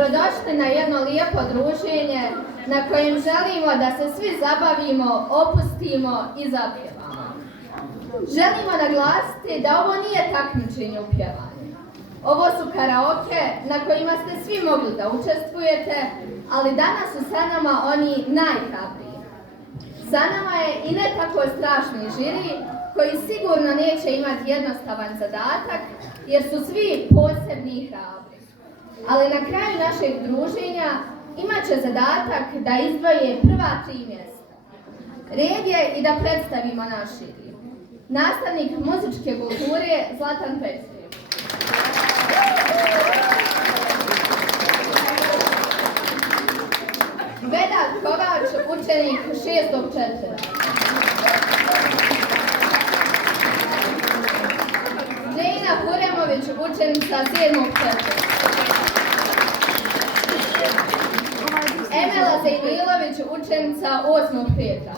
Dobrodošli na jedno lijepo druženje na kojem želimo da se svi zabavimo, opustimo i zapjevamo. Želimo naglasiti da ovo nije takmičenje u pjevanju. Ovo su karaoke na kojima ste svi mogli da učestvujete, ali danas su sa nama oni najhrabriji. Sa nama je i ne tako strašni žiri koji sigurno neće imati jednostavan zadatak jer su svi posebni i hrabri. Ali na kraju našeg druženja imat će zadatak da izdvoje prva 3 mjesta. Red je i da predstavimo naš žiri. Nastavnik muzičke kulture Zlatan Petrijev. Vedat Kovač, učenik 6. četvrta. Džejna Huremović, učenica 7. četvrta. Emela Zejmilović, učenica 8. peta.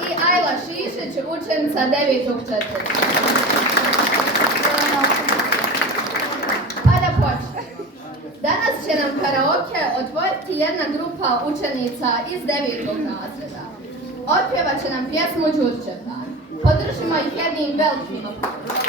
I Ajla Šišić, učenica 9. četvrta. Pa da počnemo. Danas će nam karaoke otvoriti jedna grupa učenica iz 9. razreda. Otpjevat će nam pjesmu Đurđevdan. Podržimo ih jednim velikim aplauzom.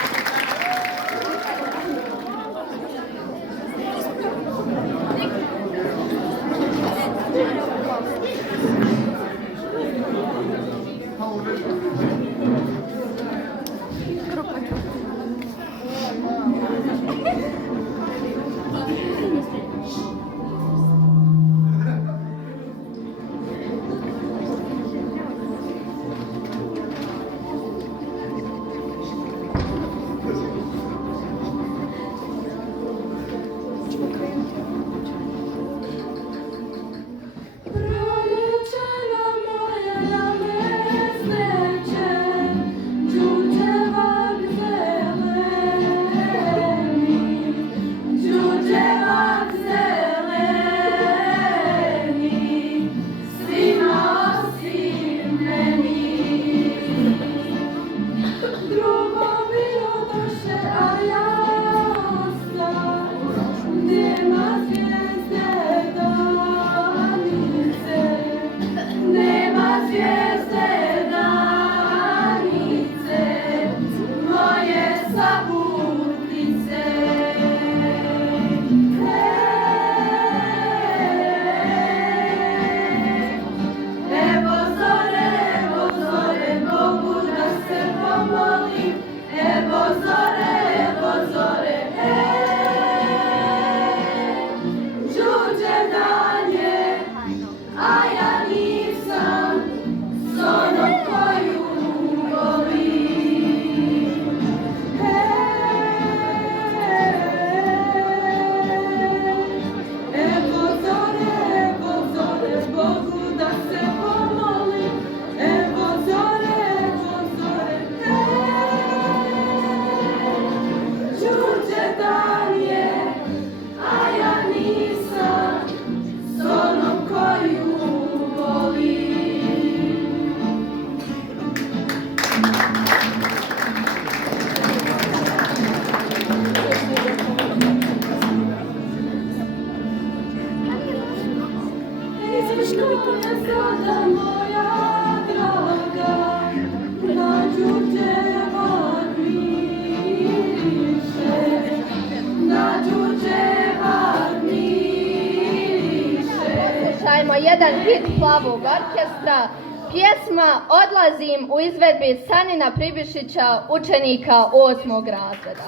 Jedan hit Plavog orkestra, pjesma Odlazim u izvedbi Sanina Pribišića, učenika 8. razreda.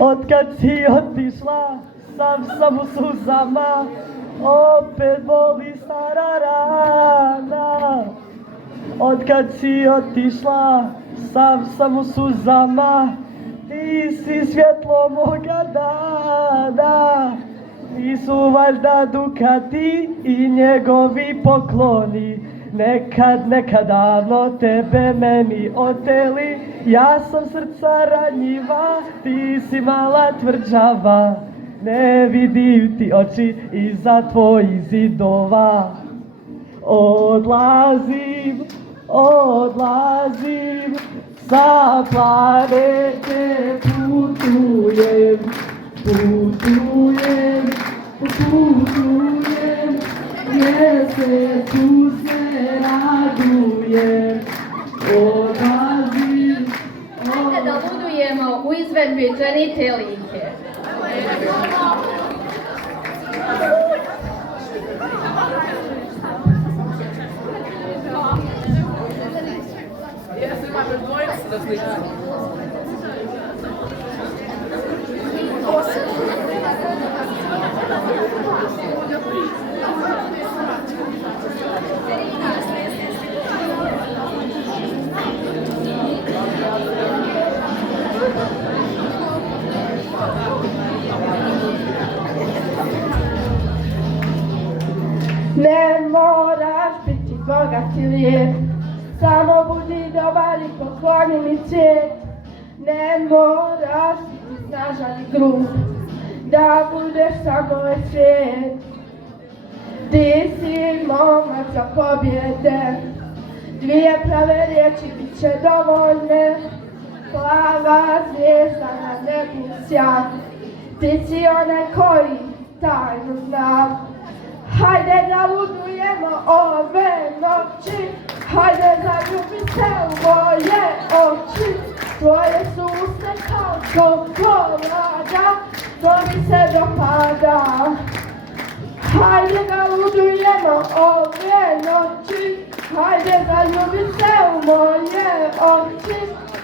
Otkad si otišla, sam u suzama, opet boli stara rana. Otkad si otišla, sam u suzama, ti si svjetlo moga dana. Nisu valjda Dukati i njegovi pokloni, nekad davno tebe meni oteli. Ja sam srca ranjiva, ti si mala tvrđava, ne vidim ti oči iza tvojih zidova. Odlazim, sa planete putujem, putujem, putujem, mjesecu se radujem, odlazim. Hajde da ludujemo u izvedbi Dženitelike. Ne moraš biti bogat ili lijep, samo budi dobar i pokloni mi cvijet. Ne moraš biti snažan i grub, da budeš samo ovaj svijet. Ti si momak za pobjede, dvije prave riječi bit će dovoljne. Plava zvijezda na nebu sja, ti si onaj koji tajnu zna. Hajde da ludujemo ove noći, hajde zaljubi se u moje oči. Tvoje su usne kao čokolada, to mi se dopada. Hajde da ludujemo ove noći, hajde zaljubi se u moje oči.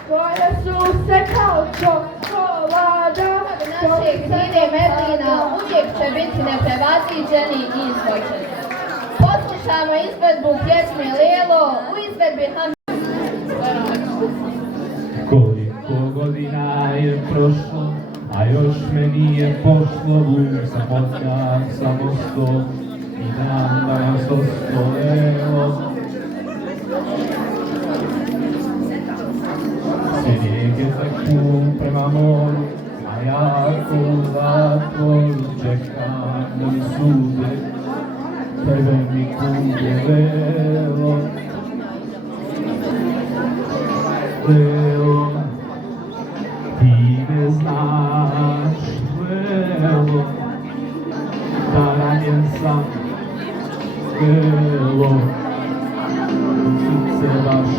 Tvoje su usne kao čokolada. Našeg Dine Merlina uvijek će biti neprevaziđeni i izvođeni. Poslušamo izvedbu pjesme Lelo u izvedbi Koliko godina je prošlo, a još me nije pošlo, vuk sam otkad sam ostao i dan danas ostao Lelo. Snijeg je teku prema moru, a ja u zatvoru čekam da mi sude, tebe mi kude Lelo. Lelo, ti ne znaš, Lelo, da ranjen sam, Lelo, u srce baš,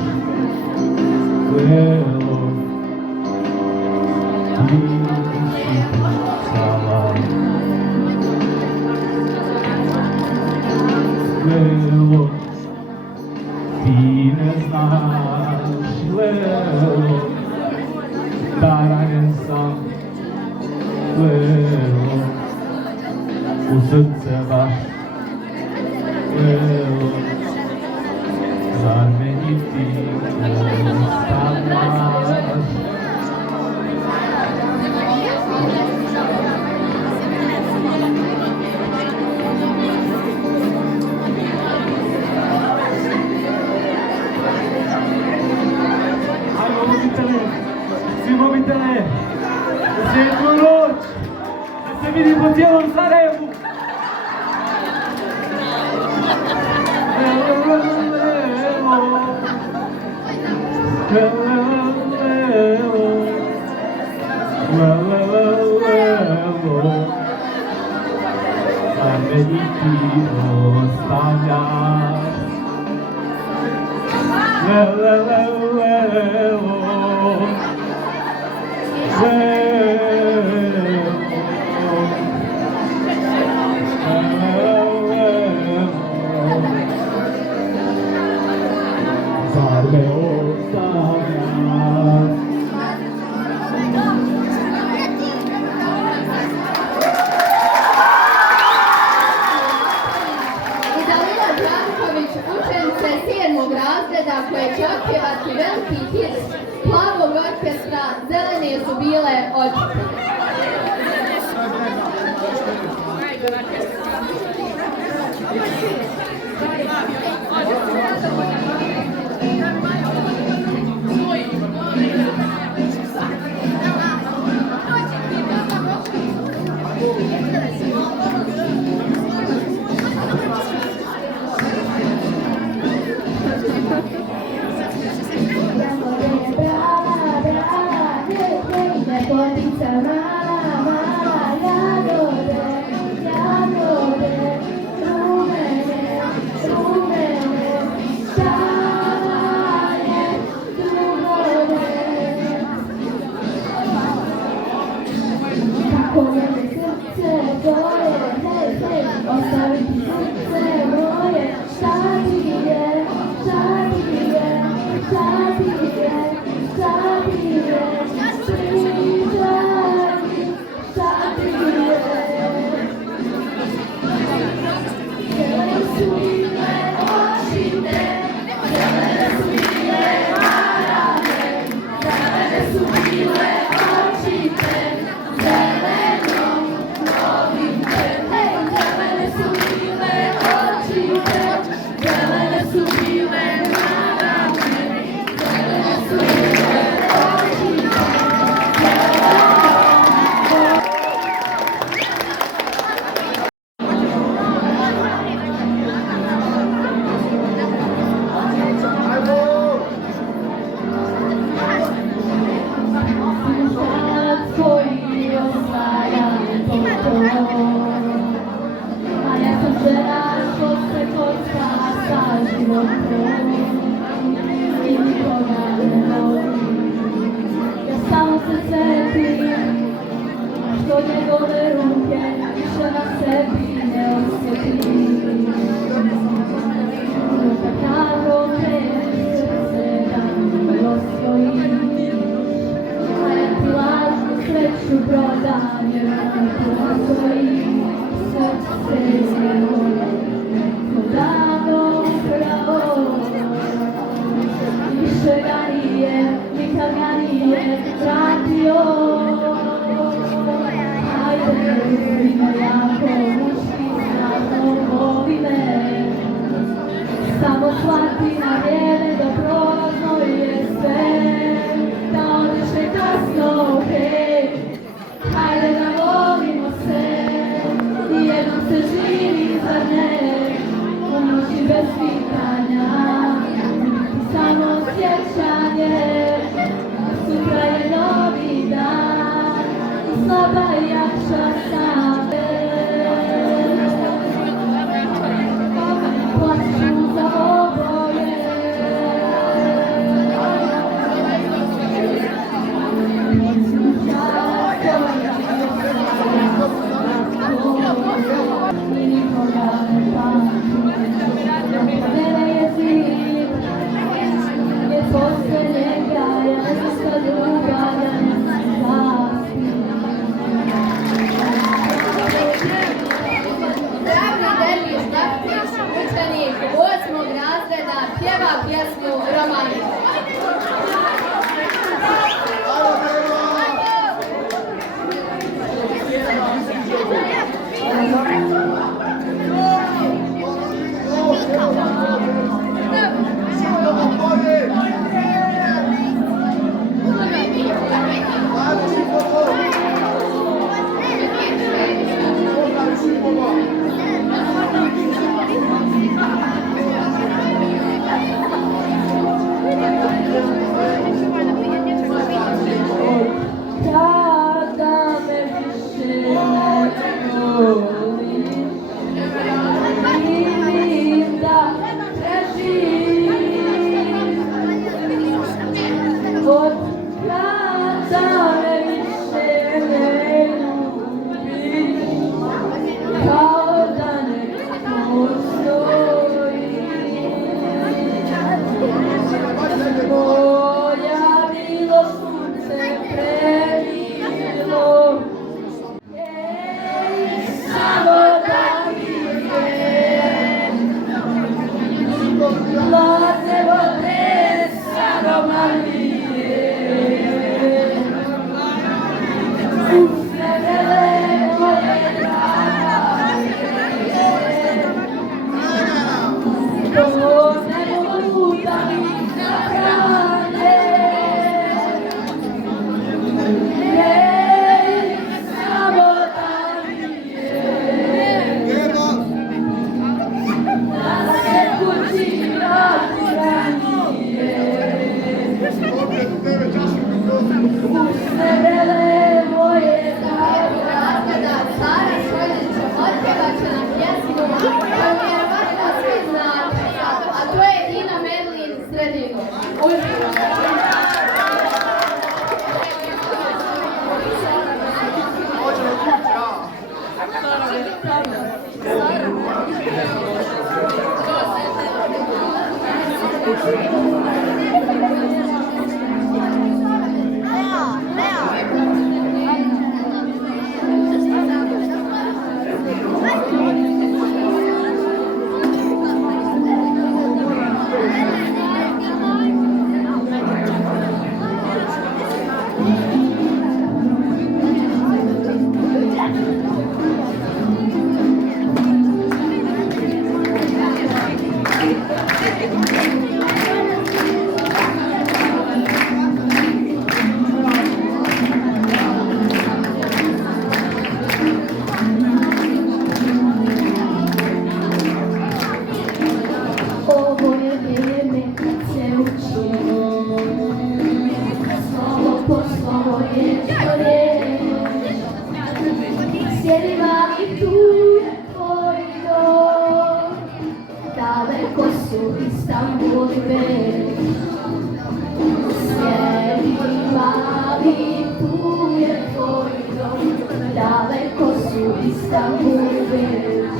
Lelo, ti si pucala. Lelo, ti ne znaš, Lelo, da ranjen sam, Lelo, u srce baš, Lelo, zar meni ti ostavljaš? Ajmo mobitele, svi mobitele, svijetlu noć, da se vidi po cijelom Sarajevu. Lelo, a meni ti ostavljaš. Zar me ostavljaš? Idalina Branković, učenica 7. razreda koja će otpjevati veliki hit Plavog orkestra Zelene su bile od Ako moje srce tvoje, hej, hej, ostaviti srce moje, šta ti je, šta ti je, šta ti je, šta ti je, pričaj mi, šta ti je. Zelene su bile oči te, zelene su bile marame, zelene su bile oči te, zelenom novim te. Hej, zelene su bile oči te, zelene su bile marame, zelene su bile oči te, Twoji osvajają to. A ja sam teraz posle końca za životom i nikoga ne volim. Ja samo se setim što njegove ruke više na sebi ne osjetim. Kako kreni srce da me osvojim. Sreću prodam jer postoji srce moje ko davno pravo. Više ga nije, nikad ga nije vratio. Hajde, ljubi me jako, muški snažno voli me. Samo shvati na vrijeme da prolazno je sve, da odeš ne kasno, okej. Hajde da volimo se, jednom se živi za ne, u noći bez pitanja, i samo sjećanje, sutra je novi dan, i slaba i jakša sam. Plaću za oboje, Ovo je vrijeme kad se učimo, slovo po slovo riječ po riječ. Sjedi vani, tu je tvoj dom, daleko su Istanbul i Beč. Sjedi vani, tu je tvoj dom, daleko su Istanbul i Beč.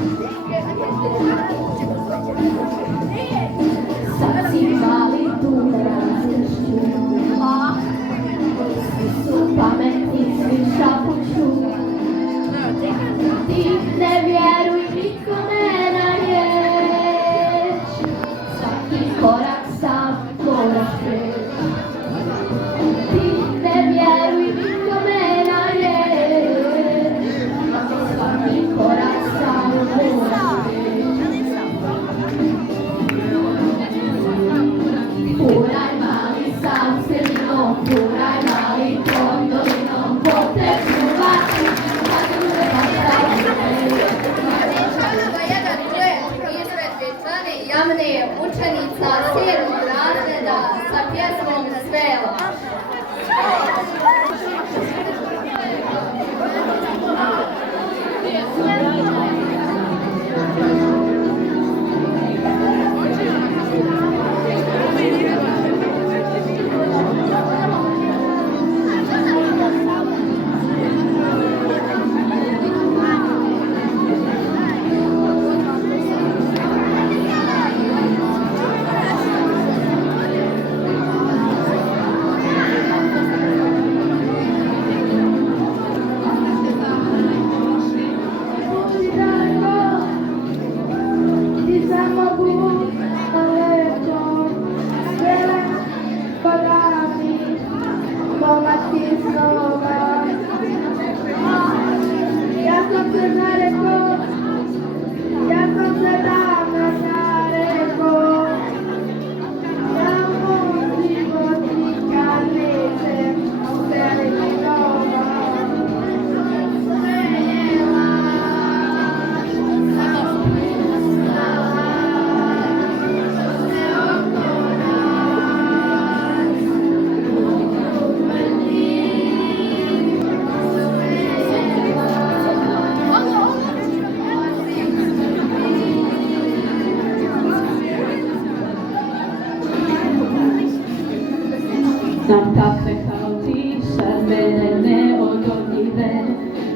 Sad si mali tu na različću, svi su pametni, svi šapuću. Ti ne vjeruj nikome na riječ, svaki korak sam moraš preći. Ti ne vjeruj nikome na riječ, svaki korak sam moraš preći. Puraj mali sam sredinom, puraj mali kondolinom, poteknu vati, vati se Članova jedan duet izvedbe Čane Jamne, učenica 7. razreda sa pjesmom Svelo. Znam takve kao ti, šarmene, neodoljive,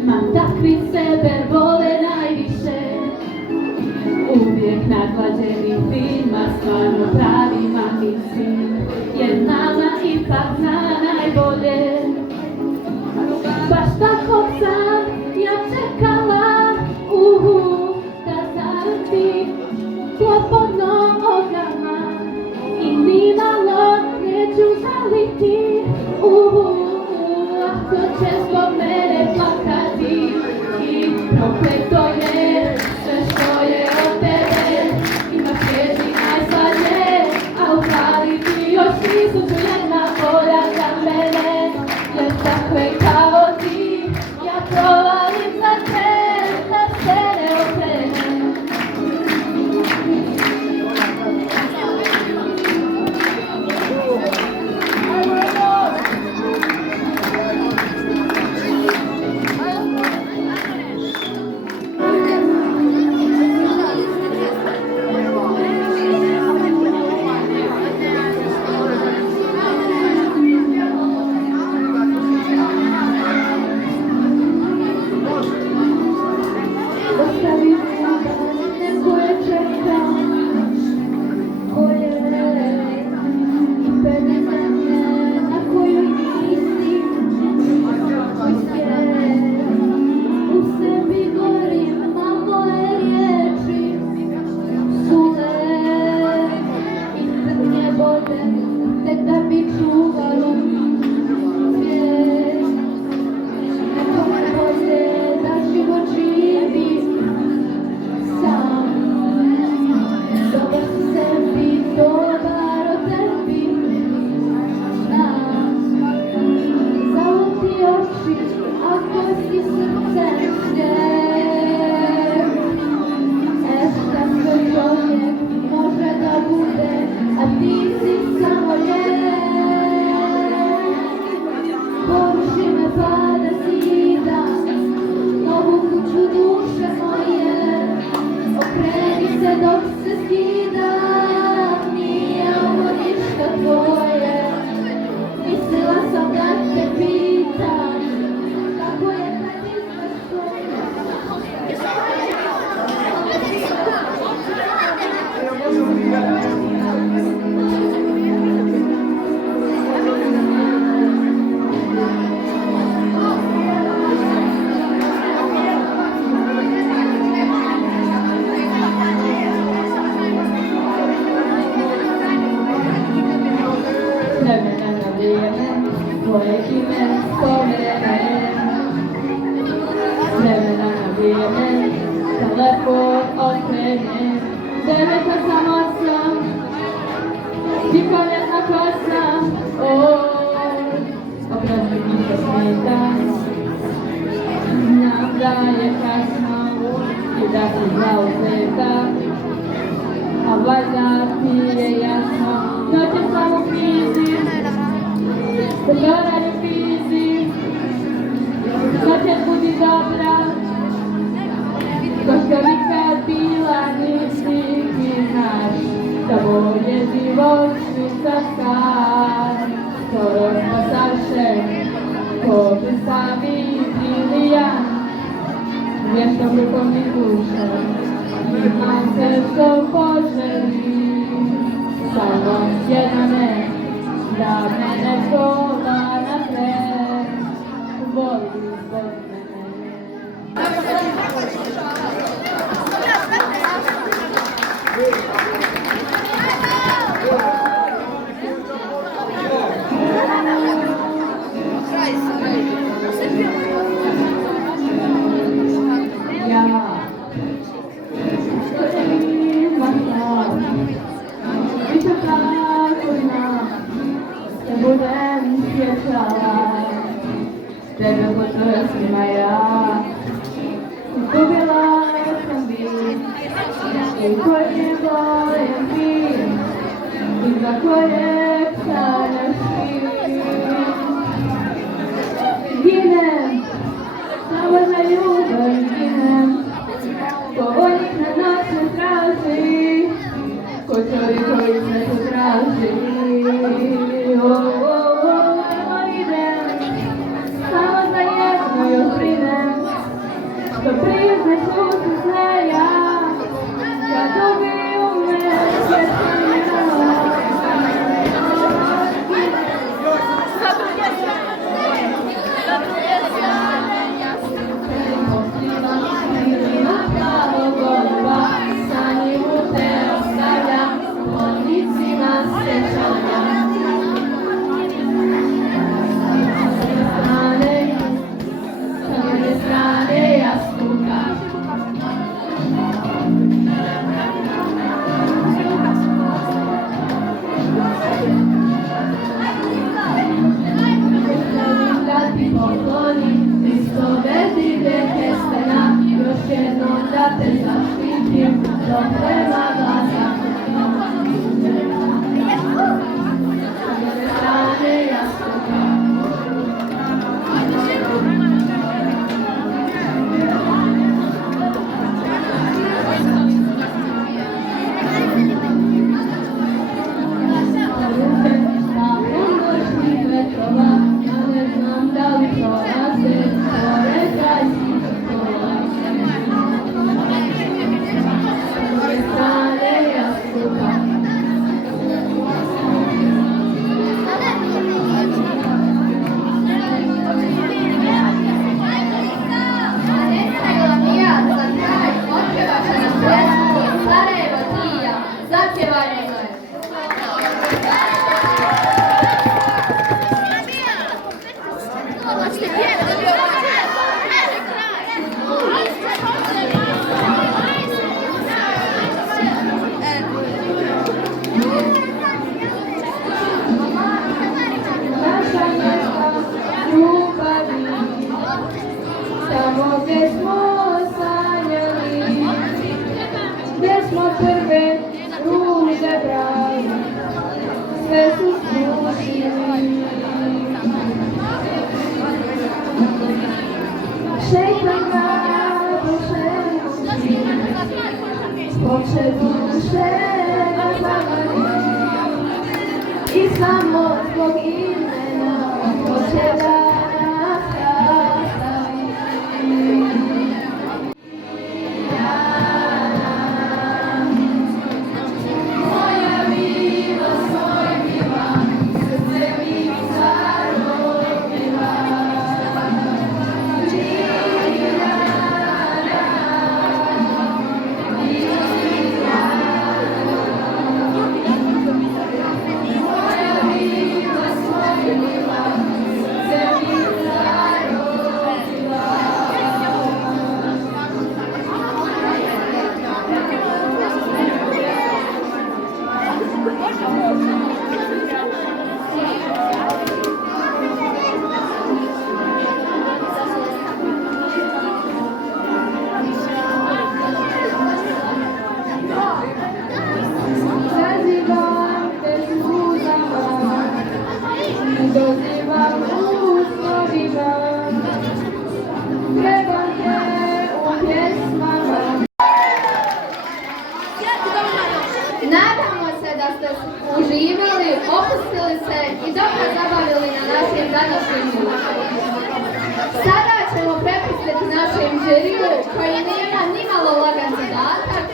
mam takvi sebe vole najviše. Uvijek naglađeni film, a stvarno pravi mamin sin, jer mama ipak zna najbolje. Baš tako sam ja čekala, da zaručim slobodno ogama i nimalo neću žaliti, ako će zbog mene plakati. I prokleto je sve što je od tebe, imaš riječi najslađe, a u glavi ti još nisu čujena volja za mene, jer takve kao ti ja provalim za te, da se ne okrenem. telefon okrenem, 988, niko ne zna ko sam, obrazi mi se smetam, znam da je kasno i da si zauzeta, a valjda ti je jasno, noćem sam u krizi, zagovaraju fizi, noćem budi dobra, ko što nikad bila nisi ti znaš, tvoje život švica skar, skoro smo savršen, ko bi sami brilijan, nešto rukom i dušom, imam se što poželim, samo jedna ne, da mene kola napred, voli zbog mene. Budem sjećala tebe po tvrskima ja, izgubila sam vid i koje volim vid i za kojeg sanjaš ti. Ginem, samo za ljubav ginem, ko vojnik na noćne straži, ko čovjek koji se potraži. Idem, samo za jednu još brinem, što prizne susu sve ja, kad dobiju me sjeća njena. Ima plavo golova, sa njim u te ostavljam, bolnicima sjećanja. Da te zaštitim, do prema glasa. Sa jedne strane jastuka. Na unoćnih vetrova, ja ne znam da li prolaze, gore kraj svih kola. Gdje smo sanjali, gdje smo prve ruže brali, sve su srušili. Šetam gradu šeći, hoće duše da zavali, i samo zbog imena hoće da Thank you. uživali, opustili se i dobro zabavili na našem današnjem druženju. Sada ćemo prepustiti našem žiriju koji nema nimalo lagan zadatak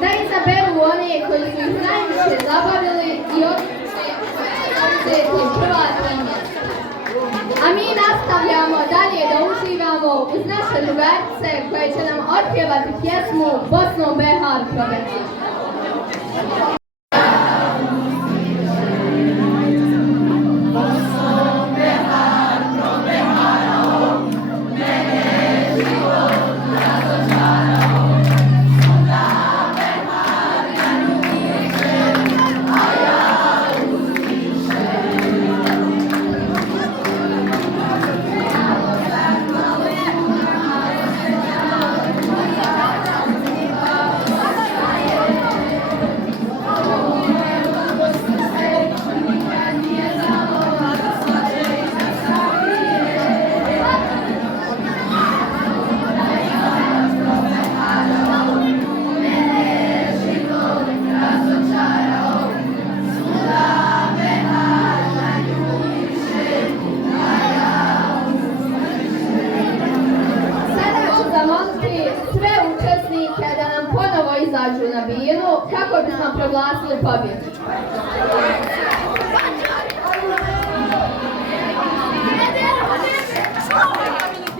da izaberu one koji su ih najviše zabavili i oduzeti prva 3 mjesta. A mi nastavljamo dalje da uživamo uz naše drugarice koje će nam otpjevati pjesmu Bosno Behar Provedena. Izađu na binu kako bismo proglasili pobjedu.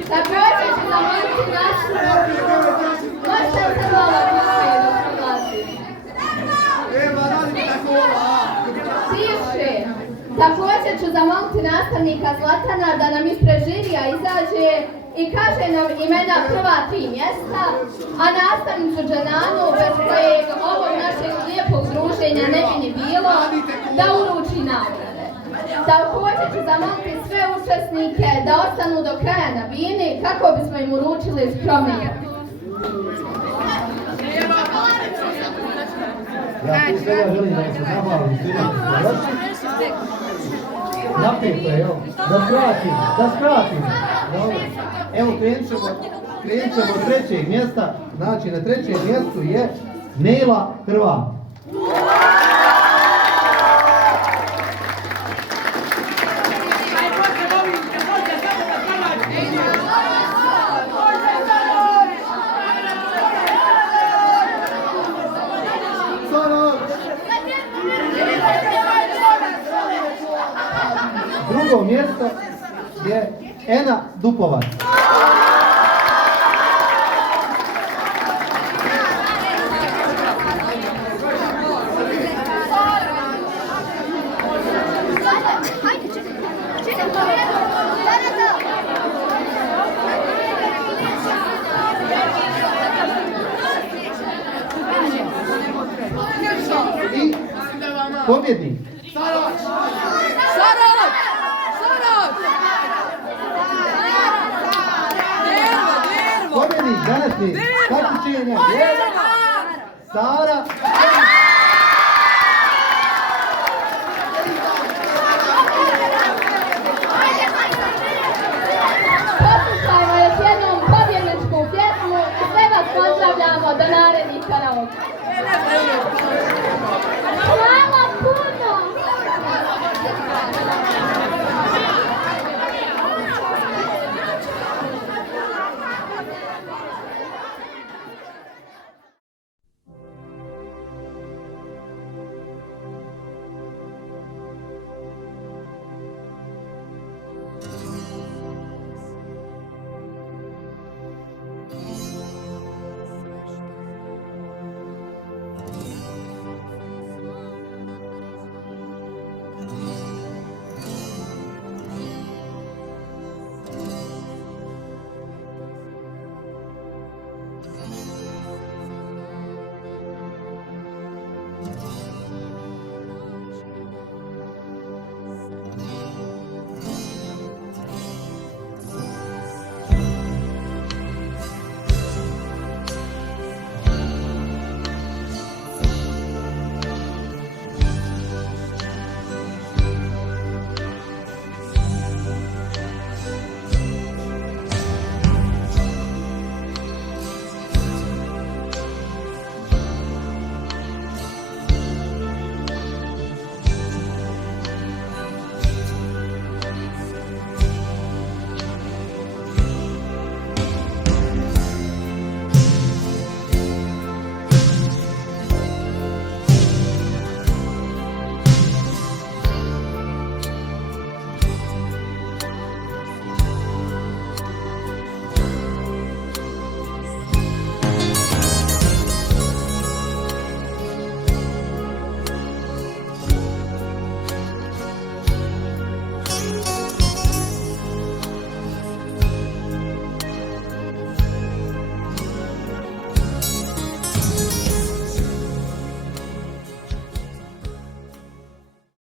Također ću zamoliti našu... Možete li se malo postoji da proglasiti? Tiše. Također ću zamoliti nastavnika Zlatana da nam ispred žirija izađe i kaže nam imena prva 3 mjesta, a nastavnicu Džananu, bez kojeg ovog našeg lijepog druženja ne bi ni bilo, da uruči nagrade. Također ću zamoliti sve učesnike da ostanu do kraja na bini kako bismo im uručili skromne nagrade. Ja prije svega želim da se zahvalim svima što ste došli. Napeto je, evo, da skratim. Dobro. Evo krenut ćemo od 3. mjesta, znači na 3. mjestu je Nela Hrva. Drugo mjesto je Ena Dupovac. I pobjednik. Pobjednik današnjeg takmičenja je Sara. Poslušajmo još jednom pobjedničku pjesmu i sve vas pozdravljamo do narednih karaoke.